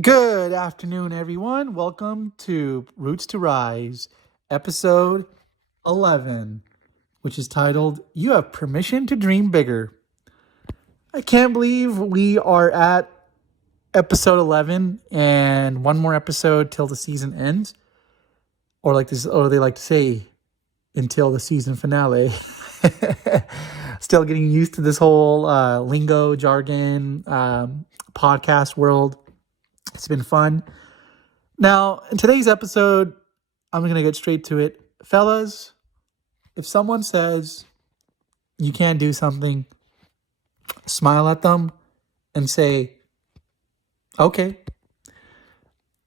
Good afternoon, everyone. Welcome to Roots to Rise, episode 11, which is titled You Have Permission to Dream Bigger. I can't believe we are at episode 11 and one more episode till the season ends. Or they like to say, until the season finale. Still getting used to this whole lingo, jargon, podcast world. It's been fun. Now, in today's episode, I'm going to get straight to it. Fellas, if someone says you can't do something, smile at them and say, okay,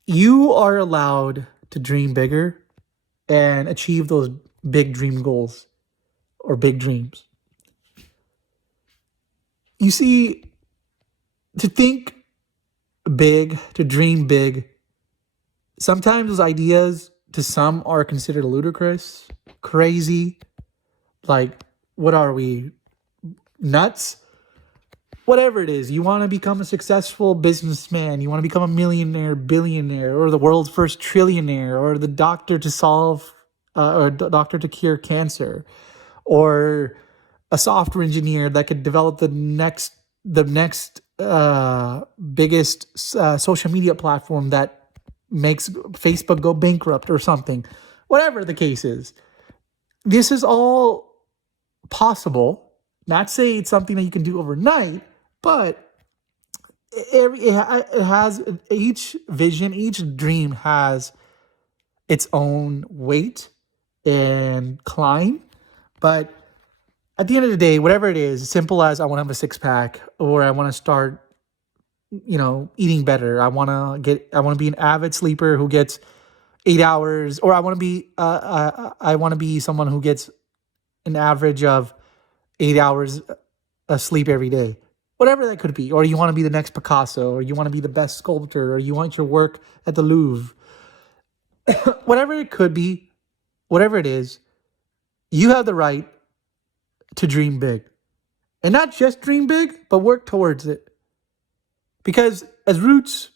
you are allowed to dream bigger and achieve those big dream goals or big dreams. You see, to think big, to dream big, sometimes those ideas to some are considered ludicrous, crazy. Like, what are we, nuts? Whatever it is, you want to become a successful businessman, you want to become a millionaire, billionaire, or the world's first trillionaire, or the doctor to solve, or doctor to cure cancer, or a software engineer that could develop the next biggest social media platform that makes Facebook go bankrupt or something. Whatever the case is, this is all possible. Not say it's something that you can do overnight, but it has each vision, each dream has its own weight and climb. But at the end of the day, whatever it is, as simple as I want to have a six pack, or I want to start, eating better. I want to be an avid sleeper who gets 8 hours, or I want to be someone who gets an average of 8 hours of sleep every day. Whatever that could be. Or you want to be the next Picasso, or you want to be the best sculptor, or you want your work at the Louvre. Whatever it could be, whatever it is, you have the right to dream big. And not just dream big, but work towards it. Because as roots,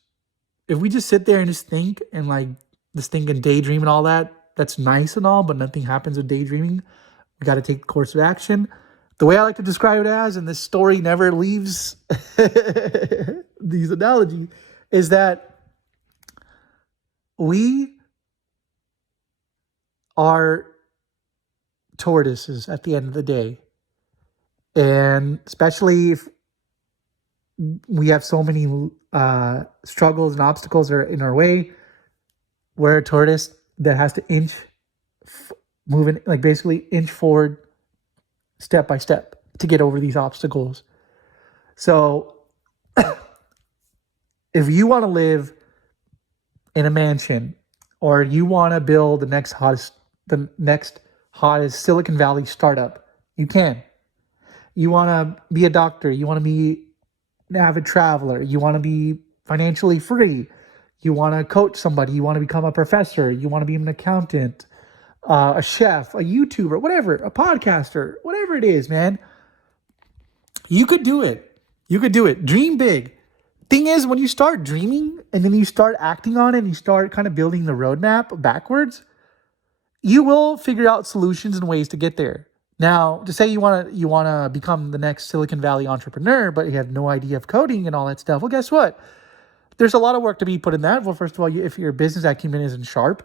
if we just sit there and just think and just think and daydream and all that, that's nice and all, but nothing happens with daydreaming. We got to take the course of action. The way I like to describe it as, and this story never leaves these analogies, is that we are tortoises at the end of the day. And especially if we have so many struggles and obstacles are in our way, we're a tortoise that has to basically inch forward step by step to get over these obstacles. So if you want to live in a mansion, or you want to build the next hottest Silicon Valley startup, you can. You want to be a doctor, you want to be an avid traveler, you want to be financially free, you want to coach somebody, you want to become a professor, you want to be an accountant, a chef, a YouTuber, whatever, a podcaster, whatever it is, man. You could do it. You could do it. Dream big. Thing is, when you start dreaming and then you start acting on it and you start kind of building the roadmap backwards, you will figure out solutions and ways to get there. Now, to say you want to become the next Silicon Valley entrepreneur, but you have no idea of coding and all that stuff, well, guess what? There's a lot of work to be put in that. Well, first of all, if your business acumen isn't sharp,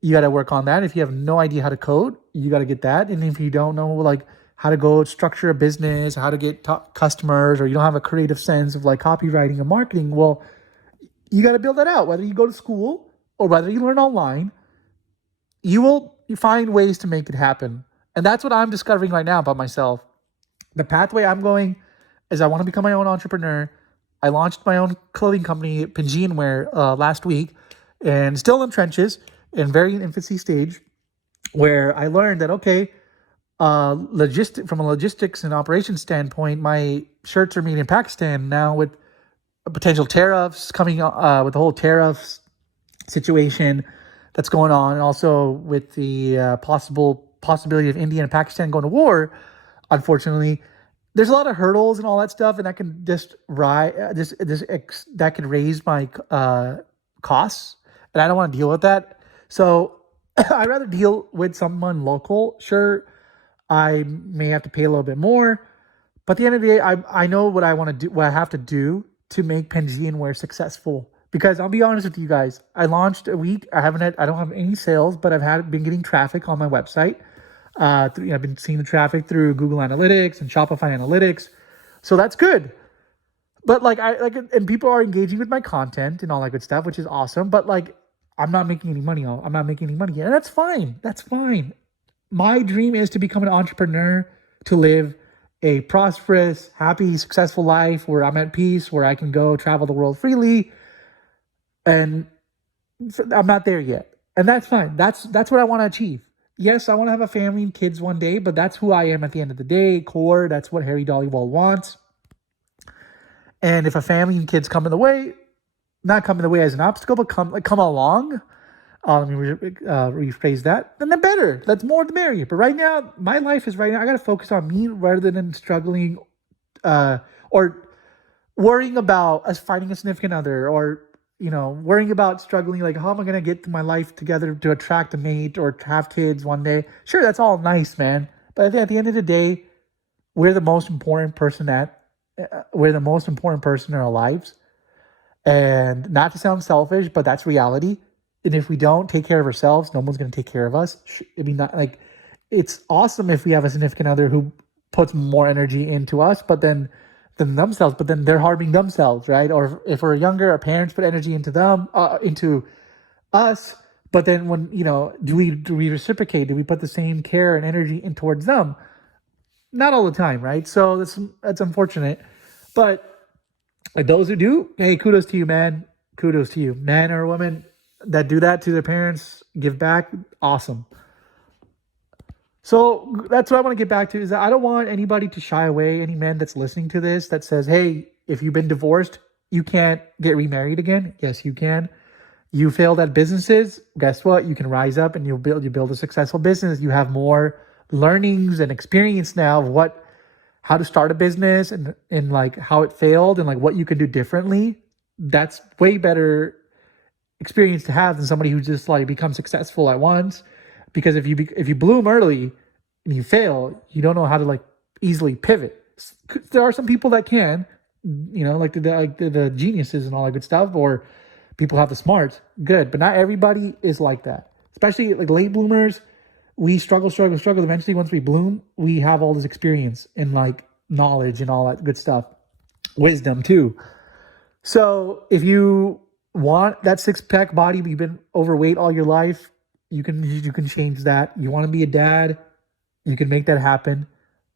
you got to work on that. If you have no idea how to code, you got to get that. And if you don't know how to go structure a business, how to get customers, or you don't have a creative sense of copywriting and marketing, well, you got to build that out. Whether you go to school or whether you learn online, you find ways to make it happen. And that's what I'm discovering right now about myself. The pathway I'm going is I want to become my own entrepreneur. I launched my own clothing company, Pinjian Wear, last week, and still in trenches and very infancy stage, where I learned that, okay, from a logistics and operations standpoint, my shirts are made in Pakistan now with potential tariffs coming with the whole tariffs situation that's going on, and also with the possibility of India and Pakistan going to war, unfortunately, there's a lot of hurdles and all that stuff, and that can just that can raise my costs, and I don't want to deal with that. So I'd rather deal with someone local. Sure, I may have to pay a little bit more, but at the end of the day, I know what I want to do, what I have to do to make Penjian Wear successful. Because I'll be honest with you guys, I launched a week. I don't have any sales, but been getting traffic on my website. I've been seeing the traffic through Google Analytics and Shopify Analytics, so that's good. But and people are engaging with my content and all that good stuff, which is awesome. But like, I'm not making any money. I'm not making any money, and that's fine. That's fine. My dream is to become an entrepreneur, to live a prosperous, happy, successful life where I'm at peace, where I can go travel the world freely. And I'm not there yet. And that's fine. That's what I want to achieve. Yes, I want to have a family and kids one day, but that's who I am at the end of the day. Core, that's what Harry Dhaliwal wants. And if a family and kids come in the way, not come in the way as an obstacle, but come along, let me rephrase that, then better. That's more the merrier. But right now, my life is I got to focus on me rather than struggling or worrying about us finding a significant other, or worrying about struggling, like, how am I going to get my life together to attract a mate or to have kids one day? Sure, that's all nice, man. But I think at the end of the day, we're the most important person in our lives. And not to sound selfish, but that's reality. And if we don't take care of ourselves, no one's going to take care of us. I mean, it's awesome if we have a significant other who puts more energy into us, than themselves, but then they're harming themselves, right? Or if we're younger, our parents put energy into us, but then when, do we reciprocate? Do we put the same care and energy in towards them? Not all the time, right? So that's unfortunate. But like those who do, hey, kudos to you, man. Kudos to you. Men or women that do that to their parents, give back, awesome. So that's what I want to get back to, is that I don't want anybody to shy away, any man that's listening to this that says, hey, if you've been divorced, you can't get remarried again. Yes, you can. You failed at businesses. Guess what? You can rise up and you build a successful business. You have more learnings and experience now of how to start a business and like how it failed and like what you could do differently. That's way better experience to have than somebody who just like becomes successful at once. Because if you bloom early and you fail, you don't know how to like easily pivot. There are some people that can, like the geniuses and all that good stuff, or people have the smarts, good. But not everybody is like that. Especially like late bloomers, we struggle. Eventually, once we bloom, we have all this experience and like knowledge and all that good stuff, wisdom too. So if you want that 6-pack body, but you've been overweight all your life, you can change that. You want to be a dad, you can make that happen.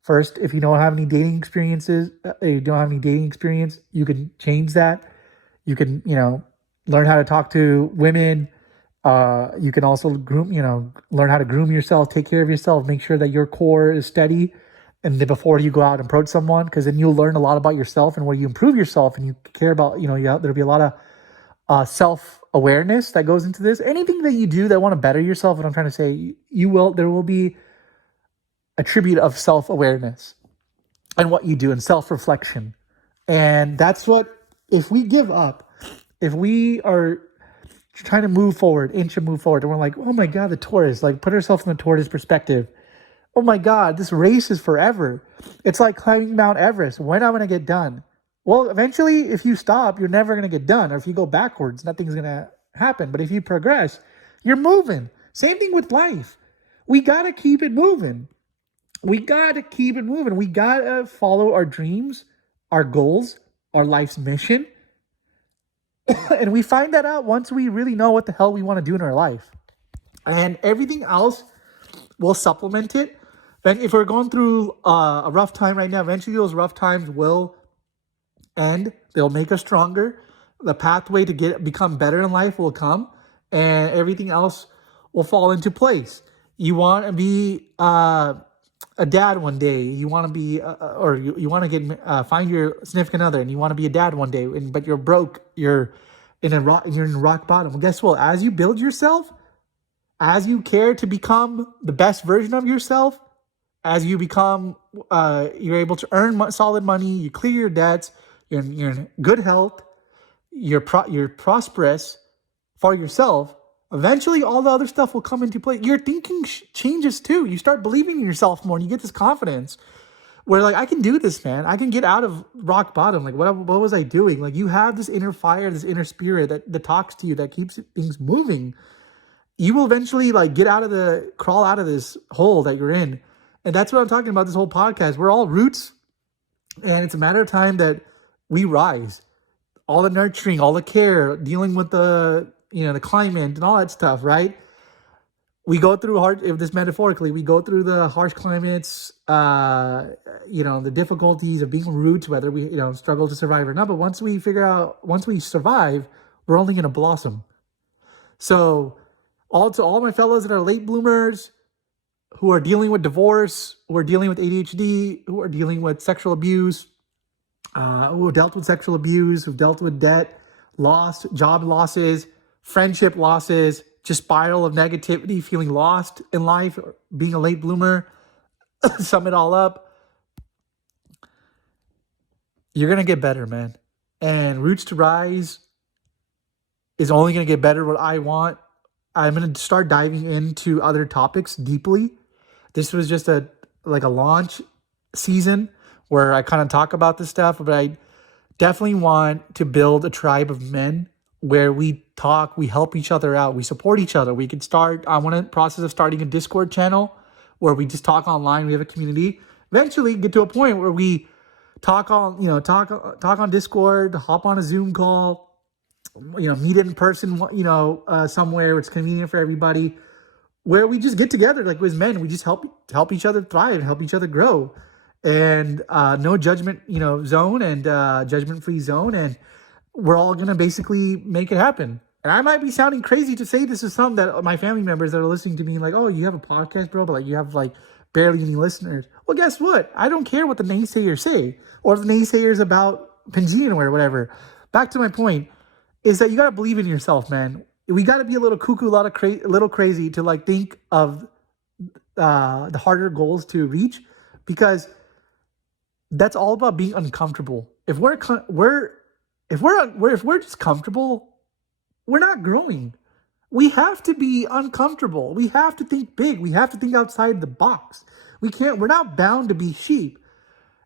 First, if you don't have any dating experience, you can change that. You can, learn how to talk to women. You can also learn how to groom yourself, take care of yourself, make sure that your core is steady. And then before you go out and approach someone, because then you'll learn a lot about yourself and where you improve yourself, and you care about, there'll be a lot of self-awareness that goes into this. Anything that you do that want to better yourself, what I'm trying to say, there will be a tribute of self-awareness and what you do and self-reflection. And that's what, if we give up, if we are trying to move forward, and we're like, oh my God, the tortoise, like put ourselves in the tortoise perspective. Oh my God, this race is forever. It's like climbing Mount Everest. When am I going to get done? Well, eventually, if you stop, you're never going to get done. Or if you go backwards, nothing's going to happen. But if you progress, you're moving. Same thing with life. We got to keep it moving. We got to follow our dreams, our goals, our life's mission. And we find that out once we really know what the hell we want to do in our life. And everything else will supplement it. Then if we're going through a rough time right now, eventually those rough times will end. They'll make us stronger. The pathway to become better in life will come, and everything else will fall into place. You want to be a dad one day. You want to be, you want to find your significant other, and you want to be a dad one day. But you're broke. You're in rock bottom. Well, guess what? As you build yourself, as you care to become the best version of yourself, as you become, you're able to earn solid money, you clear your debts, you're in good health, you're prosperous for yourself. Eventually, all the other stuff will come into play. Your thinking changes too. You start believing in yourself more, and you get this confidence where, like, I can do this, man. I can get out of rock bottom. Like, what was I doing? Like, you have this inner fire, this inner spirit that talks to you, that keeps things moving. You will eventually, like, crawl out of this hole that you're in. And that's what I'm talking about, this whole podcast. We're all roots, and it's a matter of time that we rise. All the nurturing, all the care, dealing with the climate and all that stuff, right? We go through we go through the harsh climates, the difficulties of being roots, whether we, struggle to survive or not. But once we survive, we're only going to blossom. So to all my fellows that are late bloomers, who are dealing with divorce, who are dealing with ADHD, who are dealing with sexual abuse, who have dealt with sexual abuse, who've dealt with debt, job losses, friendship losses, just spiral of negativity, feeling lost in life, being a late bloomer, sum it all up, you're going to get better, man. And Roots to Rise is only going to get better. What I want, I'm going to start diving into other topics deeply. This was just a launch season where I kind of talk about this stuff, but I definitely want to build a tribe of men where we talk, we help each other out, we support each other. I want to process of starting a Discord channel where we just talk online. We have a community. Eventually get to a point where we talk on Discord, hop on a Zoom call, meet in person, somewhere where it's convenient for everybody, where we just get together like as men. We just help each other thrive, help each other grow, and no judgment, zone, and judgment-free zone, and we're all gonna basically make it happen. And I might be sounding crazy to say this to some that my family members that are listening to me, like, oh, you have a podcast, bro, but like you have like barely any listeners. Well, guess what? I don't care what the naysayers say, or if the naysayers about Pangea or whatever. Back to my point is that you gotta believe in yourself, man. We gotta be a little cuckoo, a little crazy to like think of the harder goals to reach, because that's all about being uncomfortable. If we're just comfortable, we're not growing. We have to be uncomfortable. We have to think big. We have to think outside the box. We're not bound to be sheep.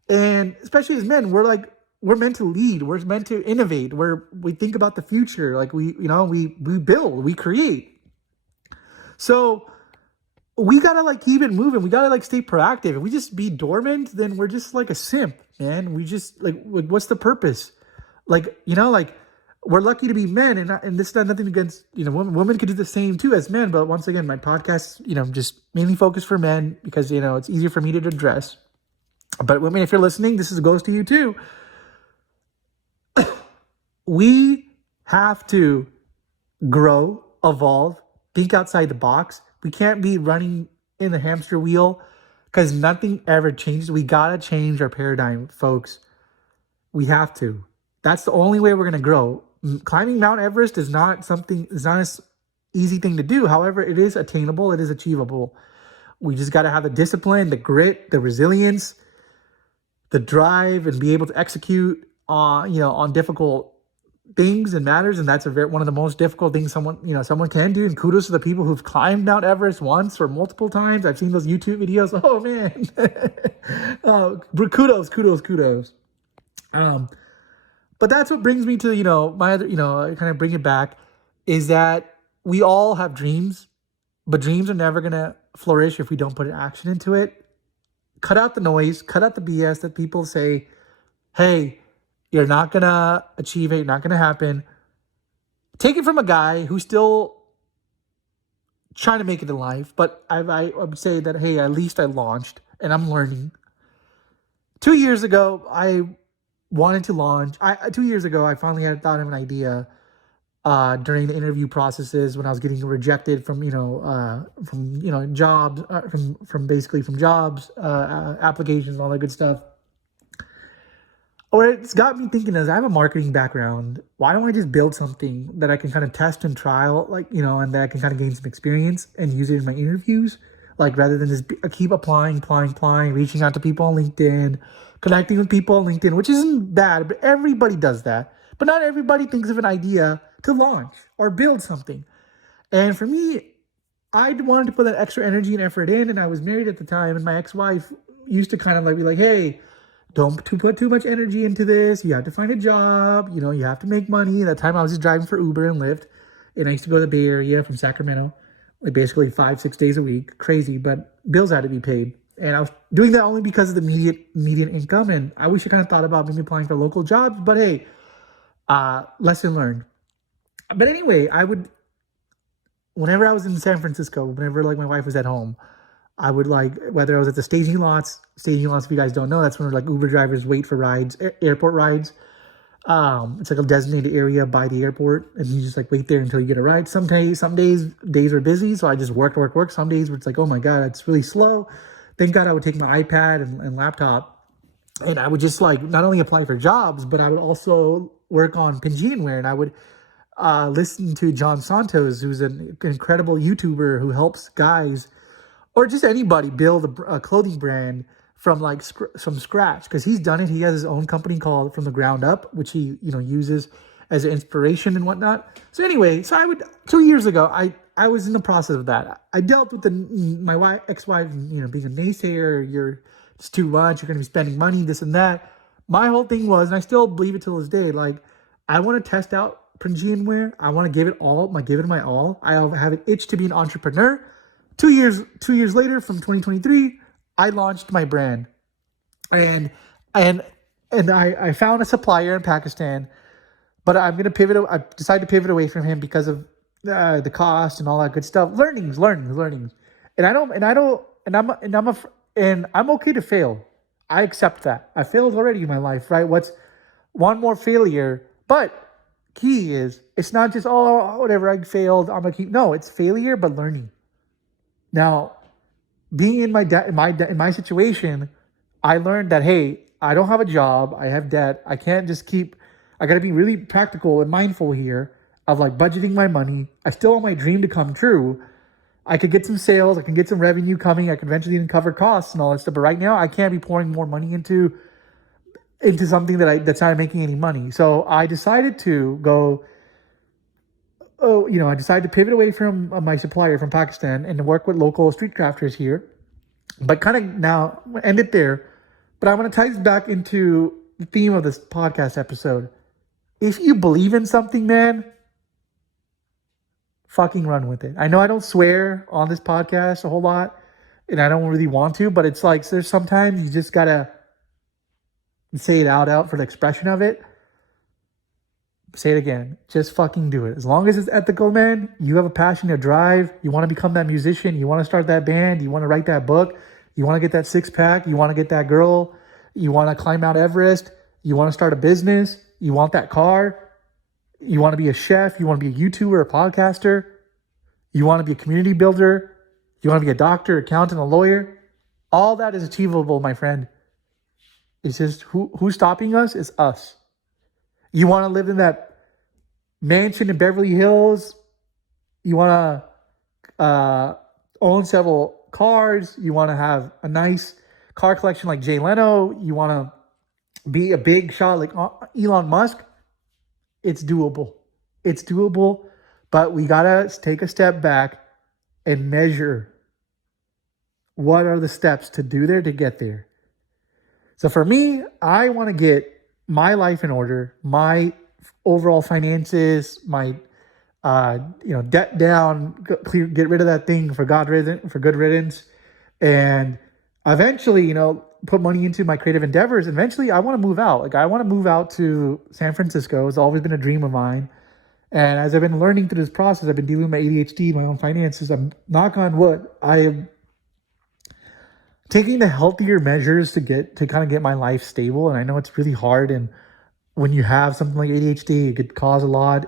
And especially as men, we're meant to lead. We're meant to innovate. We think about the future. Like we build, we create. So we gotta like keep it moving. We gotta like stay proactive. If we just be dormant, then we're just like a simp, man. We just like what's the purpose? We're lucky to be men, and this is nothing against women could do the same too as men. But once again, my podcast just mainly focused for men because it's easier for me to address. But women, if you're listening, this goes to you too. We have to grow, evolve, think outside the box. We can't be running in the hamster wheel because nothing ever changes. We gotta change our paradigm, folks. We have to. That's the only way we're going to grow. Climbing Mount Everest is not an easy thing to do. However, it is attainable. It is achievable. We just got to have the discipline, the grit, the resilience, the drive, and be able to execute on difficult things and matters. And that's one of the most difficult things someone can do. And kudos to the people who've climbed Mount Everest once or multiple times. I've seen those YouTube videos. Oh man. Kudos. But that's what brings me to, my other, I kind of bring it back, is that we all have dreams, but dreams are never going to flourish if we don't put action into it. Cut out the noise, cut out the BS that people say, hey, you're not going to achieve it, you're not going to happen. Take it from a guy who's still trying to make it in life, but I would say that, hey, at least I launched and I'm learning. 2 years ago, I wanted to launch. 2 years ago, I finally had thought of an idea during the interview processes when I was getting rejected from jobs, from jobs, applications, all that good stuff. Or it's got me thinking, as I have a marketing background, why don't I just build something that I can kind of test and trial, and that I can kind of gain some experience and use it in my interviews? Like rather than just keep applying, reaching out to people on LinkedIn, connecting with people on LinkedIn, which isn't bad, but everybody does that. But not everybody thinks of an idea to launch or build something. And for me, I wanted to put that extra energy and effort in, and I was married at the time, and my ex-wife used to kind of like be like, hey, don't put too much energy into this. You have to find a job. You have to make money. At that time, I was just driving for Uber and Lyft, and I used to go to the Bay Area from Sacramento, like basically 5-6 days a week. Crazy, but bills had to be paid. And I was doing that only because of the median income, and I wish I kind of thought about maybe applying for local jobs, but hey, lesson learned. But anyway, whenever I was in San Francisco, whenever like my wife was at home, I would like, whether I was at the staging lots, if you guys don't know, that's when like Uber drivers wait for rides, airport rides. It's like a designated area by the airport, and you just like wait there until you get a ride. Some days are busy, so I just work. Some days where it's like, oh my God, it's really slow. Thank God I would take my iPad and laptop, and I would just like not only apply for jobs, but I would also work on Pinjianware, and I would listen to John Santos, who's an incredible YouTuber who helps guys or just anybody build a clothing brand from scratch, because he's done it. He has his own company called From the Ground Up, which he uses as an inspiration and whatnot. So anyway, 2 years ago, I was in the process of that. I dealt with my ex-wife, being a naysayer. You're just too much. You're going to be spending money, this and that. My whole thing was, and I still believe it till this day, like I want to test out Pinjianware. I want to give it my all. I have an itch to be an entrepreneur. 2 years later, from 2023, I launched my brand, and I found a supplier in Pakistan, but I'm gonna pivot. I decided to pivot away from him because of the cost and all that good stuff. Learnings, and I'm okay to fail. I accept that. I failed already in my life, right? What's one more failure? But key is, it's not just, oh, whatever, I failed, I'm gonna keep. No, it's failure, but learning. Now, being in my situation, I learned that, hey, I don't have a job, I have debt, I can't just keep. I got to be really practical and mindful here of like budgeting my money. I still want my dream to come true. I could get some sales, I can get some revenue coming, I can eventually even cover costs and all that stuff. But right now, I can't be pouring more money into something that's not making any money. So I decided to go. I decided to pivot away from my supplier from Pakistan and to work with local street crafters here. But kind of now end it there. But I want to tie this back into the theme of this podcast episode. If you believe in something, man, fucking run with it. I know I don't swear on this podcast a whole lot, and I don't really want to, but it's like there's sometimes you just gotta say it out for the expression of it. Say it again. Just fucking do it. As long as it's ethical, man, you have a passion, a drive, you want to become that musician, you want to start that band, you want to write that book, you want to get that six-pack, you want to get that girl, you want to climb Mount Everest, you want to start a business, you want that car, you want to be a chef, you want to be a YouTuber, a podcaster, you want to be a community builder, you want to be a doctor, accountant, a lawyer. All that is achievable, my friend. It's just who's stopping us is us. You want to live in that mansion in Beverly Hills. You want to own several cars. You want to have a nice car collection like Jay Leno. You want to be a big shot like Elon Musk. It's doable. It's doable, but we got to take a step back and measure what are the steps to do there to get there. So for me, I want to get my life in order, my overall finances, my debt down, get rid of that thing for good riddance, and eventually, put money into my creative endeavors. Eventually, I want to move out. Like I want to move out to San Francisco. It's always been a dream of mine. And as I've been learning through this process, I've been dealing with my ADHD, my own finances. I'm knock on wood. I am taking the healthier measures to kind of get my life stable. And I know it's really hard. And when you have something like ADHD, it could cause a lot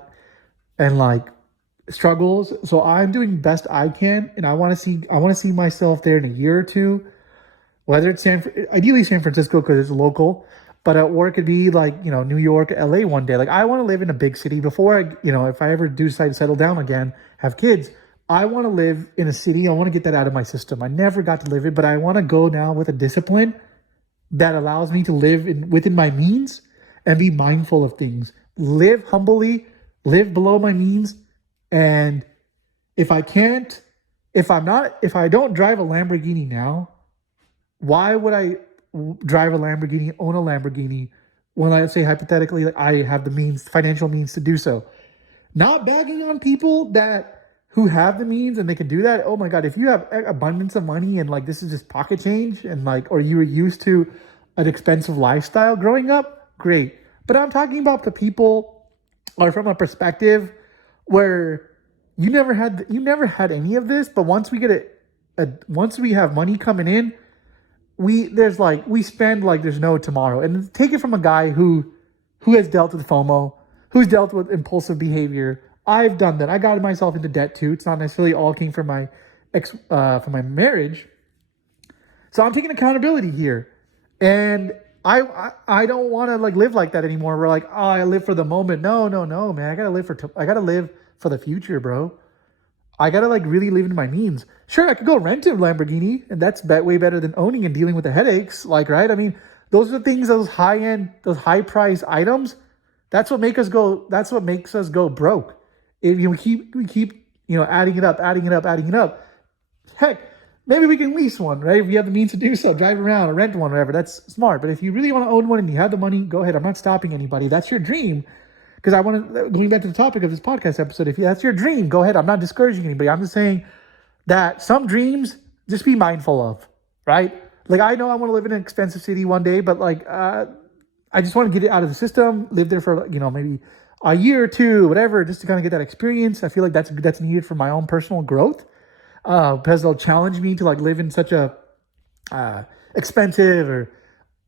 and like struggles. So I'm doing best I can. And I want to see myself there in a year or two, whether it's ideally San Francisco because it's local, or it could be like, New York, LA one day. Like I want to live in a big city before if I ever do decide to settle down again, have kids, I want to live in a city. I want to get that out of my system. I never got to live it, but I want to go now with a discipline that allows me to live within my means and be mindful of things. Live humbly, live below my means, and if I can't, if I don't drive a Lamborghini now, why would I drive a Lamborghini, own a Lamborghini, when I say hypothetically like, I have the means, financial means to do so? Not bagging on people who have the means and they can do that. Oh my God, if you have abundance of money and like this is just pocket change and like, or you were used to an expensive lifestyle growing up, great. But I'm talking about the people, or from a perspective where you never had any of this, but once we get once we have money coming in, we spend like there's no tomorrow. And take it from a guy who has dealt with FOMO, who's dealt with impulsive behavior. I've done that. I got myself into debt too. It's not necessarily all came from from my marriage. So I'm taking accountability here, and I don't want to like live like that anymore. We're like, oh, I live for the moment. No, man. I gotta live for the future, bro. I gotta like really live into my means. Sure, I could go rent a Lamborghini, and that's way better than owning and dealing with the headaches. Like, right? I mean, those are the things, those high end, those high price items. That's what makes us go. That's what makes us go broke. If we keep adding it up. Heck, maybe we can lease one, right? If you have the means to do so, drive around or rent one, whatever. That's smart. But if you really want to own one and you have the money, go ahead. I'm not stopping anybody. That's your dream. Because going back to the topic of this podcast episode, if that's your dream, go ahead. I'm not discouraging anybody. I'm just saying that some dreams, just be mindful of, right? Like, I know I want to live in an expensive city one day, but like, I just want to get it out of the system, live there for, maybe a year or two, whatever, just to kind of get that experience. I feel like that's needed for my own personal growth, because they'll challenge me to like live in such a expensive or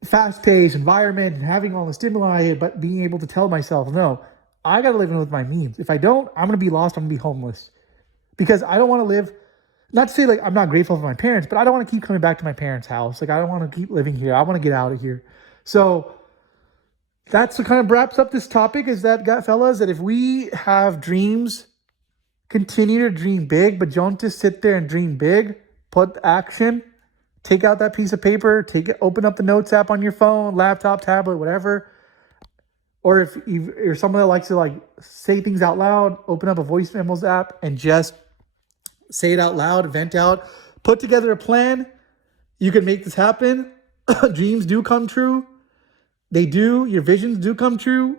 fast-paced environment and having all the stimuli, but being able to tell myself, no, I got to live in with my means. If I don't, I'm going to be lost. I'm going to be homeless, because I don't want to live, not to say like I'm not grateful for my parents, but I don't want to keep coming back to my parents' house. Like, I don't want to keep living here. I want to get out of here. So that's what kind of wraps up this topic, is that, fellas, that if we have dreams, continue to dream big, but don't just sit there and dream big. Put action. Take out that piece of paper, open up the notes app on your phone, laptop, tablet, whatever. Or if you're someone that likes to like say things out loud, open up a voice memos app and just say it out loud, vent out, put together a plan. You can make this happen. Dreams do come true. They do. Your visions do come true.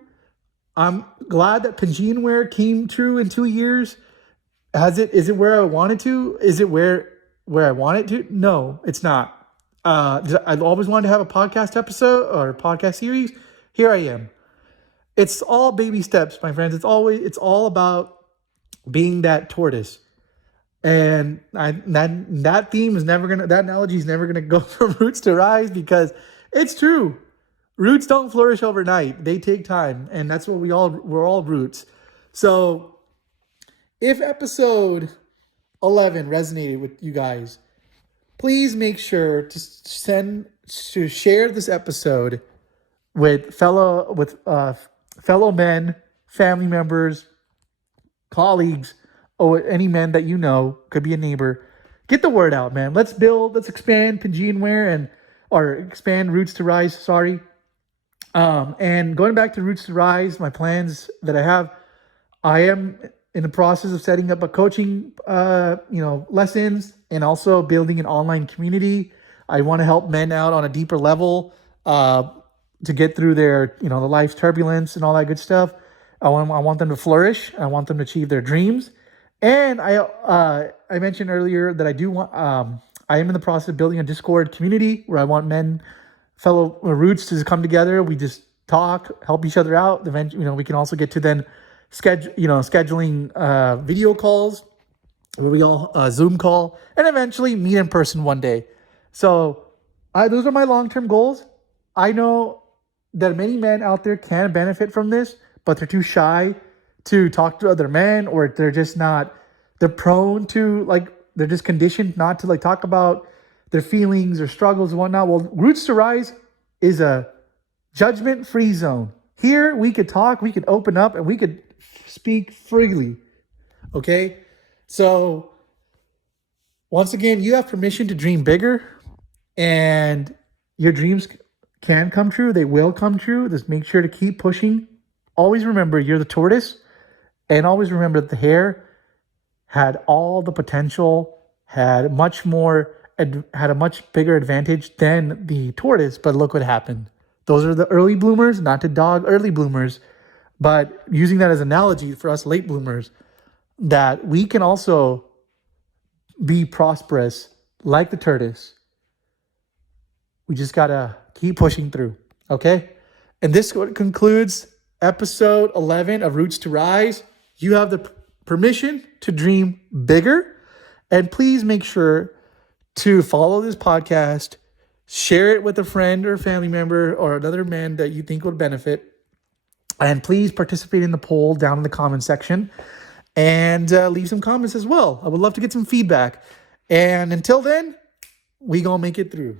I'm glad that Pingineware came true in 2 years. Is it where I wanted to? Is it where I want it to? No, it's not. I've always wanted to have a podcast episode or a podcast series. Here I am. It's all baby steps, my friends. It's all about being that tortoise. And that analogy is never gonna go from roots to rise, because it's true. Roots don't flourish overnight. They take time, and that's what we're all roots. So if episode 11 resonated with you guys, please make sure to share this episode with fellow men, family members, colleagues, or any men that you know, could be a neighbor. Get the word out, man. Let's expand Pingineware or expand Roots to Rise. Sorry. And going back to Roots to Rise, my plans that I have, I am in the process of setting up a coaching, lessons, and also building an online community. I want to help men out on a deeper level, to get through their, the life's turbulence and all that good stuff. I want them to flourish. I want them to achieve their dreams. And I mentioned earlier that I am in the process of building a Discord community where I want fellow roots to come together. We just talk, help each other out. Eventually, we can also get to then scheduling video calls where we all Zoom call, and eventually meet in person one day. So those are my long-term goals. I know that many men out there can benefit from this, but they're too shy to talk to other men, or they're prone to they're just conditioned not to talk about their feelings or struggles and whatnot. Well, Roots to Rise is a judgment-free zone. Here we could talk, we could open up, and we could speak freely. Okay? So once again, you have permission to dream bigger, and your dreams can come true. They will come true. Just make sure to keep pushing. Always remember you're the tortoise, and always remember that the hare had all the potential, had a much bigger advantage than the tortoise. But look what happened. Those are the early bloomers, not to dog early bloomers, but using that as an analogy for us late bloomers, that we can also be prosperous like the tortoise. We just gotta keep pushing through, okay? And this concludes episode 11 of Roots to Rise. You have the permission to dream bigger, and please make sure to follow this podcast, share it with a friend or a family member or another man that you think would benefit, and please participate in the poll down in the comment section, and leave some comments as well. I would love to get some feedback. And until then, we gonna make it through.